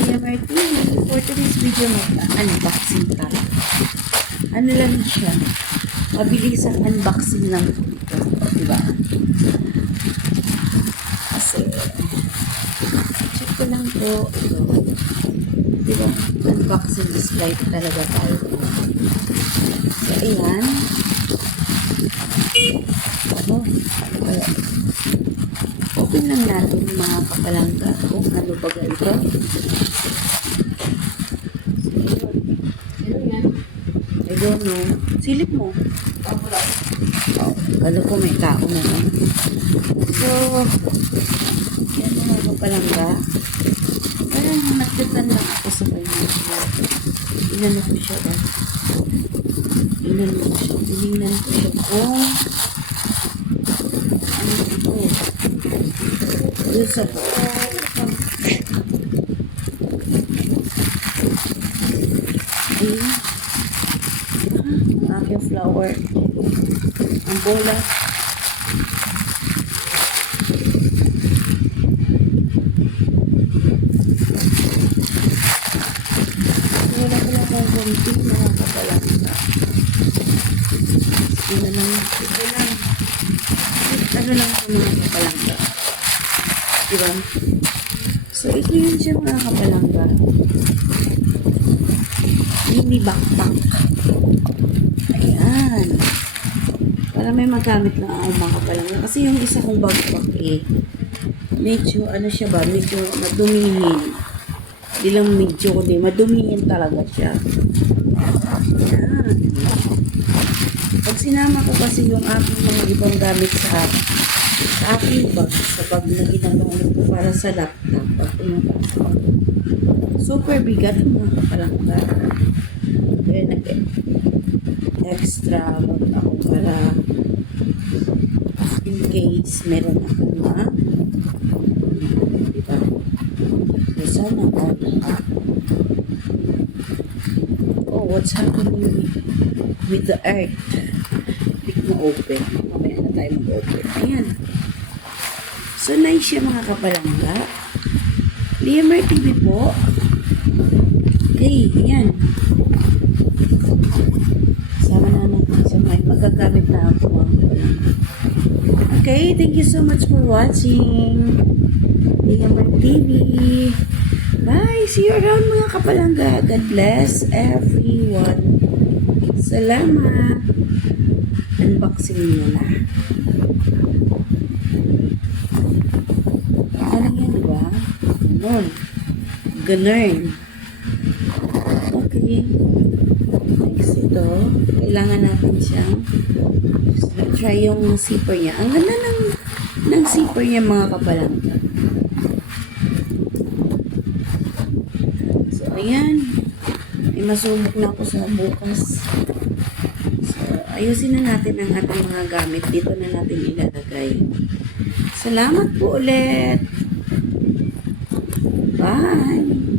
DMRT, for today's video mag-unboxing tayo. Ano lang siya, mabilis ang unboxing lang ito, diba? Kasi, check ko lang po, ito, diba? Unboxing display talaga tayo. So, ayan. Open lang natin yung mga kapalangga kung ano ba ito. I don't know. Silip mo. Ano ko may tao na lang. So, yan mga kapalangga. Parang matatan lang ako sa kanya. Inano ko siya ba? Inano ko siya. Tinignan ko siya kung ano ito. Sa aking flower. Ang bola. Wala ko lang kung konti mga kapalangga. Ito lang. Ano lang po mga kapalangga. Diba? So, ito yun siya mga kapalangga. Mini backpack. Ayan. Para may magamit na ako mga kapalangga. Kasi yung isa kong backpack medyo, ano siya ba? Medyo madumihin. Hindi lang medyo, kundi madumihin talaga siya. Ayan. Pag sinama ko kasi yung aking mga ibang gamit sa aking bag, sa bag na ginagamit ko para sa laptop. Super bigat ang mga kapalangga. Kaya nag-extra bag ako para in case meron ako na diba? Sana all. Oh, what's happening with the earth? Hindi ko ma-open. Mamaya na tayo mag-open. Ayan. So, nice siya mga kapalangga. DMR TV po. Okay, ayan. Sama na natin sa may magagamit na ako mga kapalangga. Okay, thank you so much for watching DMR TV. Bye! See you around mga kapalangga. God bless everyone. Salamat. Unboxing muna. Ano yan, diba? Ganon. Ganon. Okay. Next ito. Kailangan natin siyang try yung zipper niya. Ang ganda ng zipper niya mga kapalangga. So, ayan. May masubok na ako sa bukas. So, ayusin na natin ang ating mga gamit. Dito na natin ilalagay. Salamat po ulit. Bye!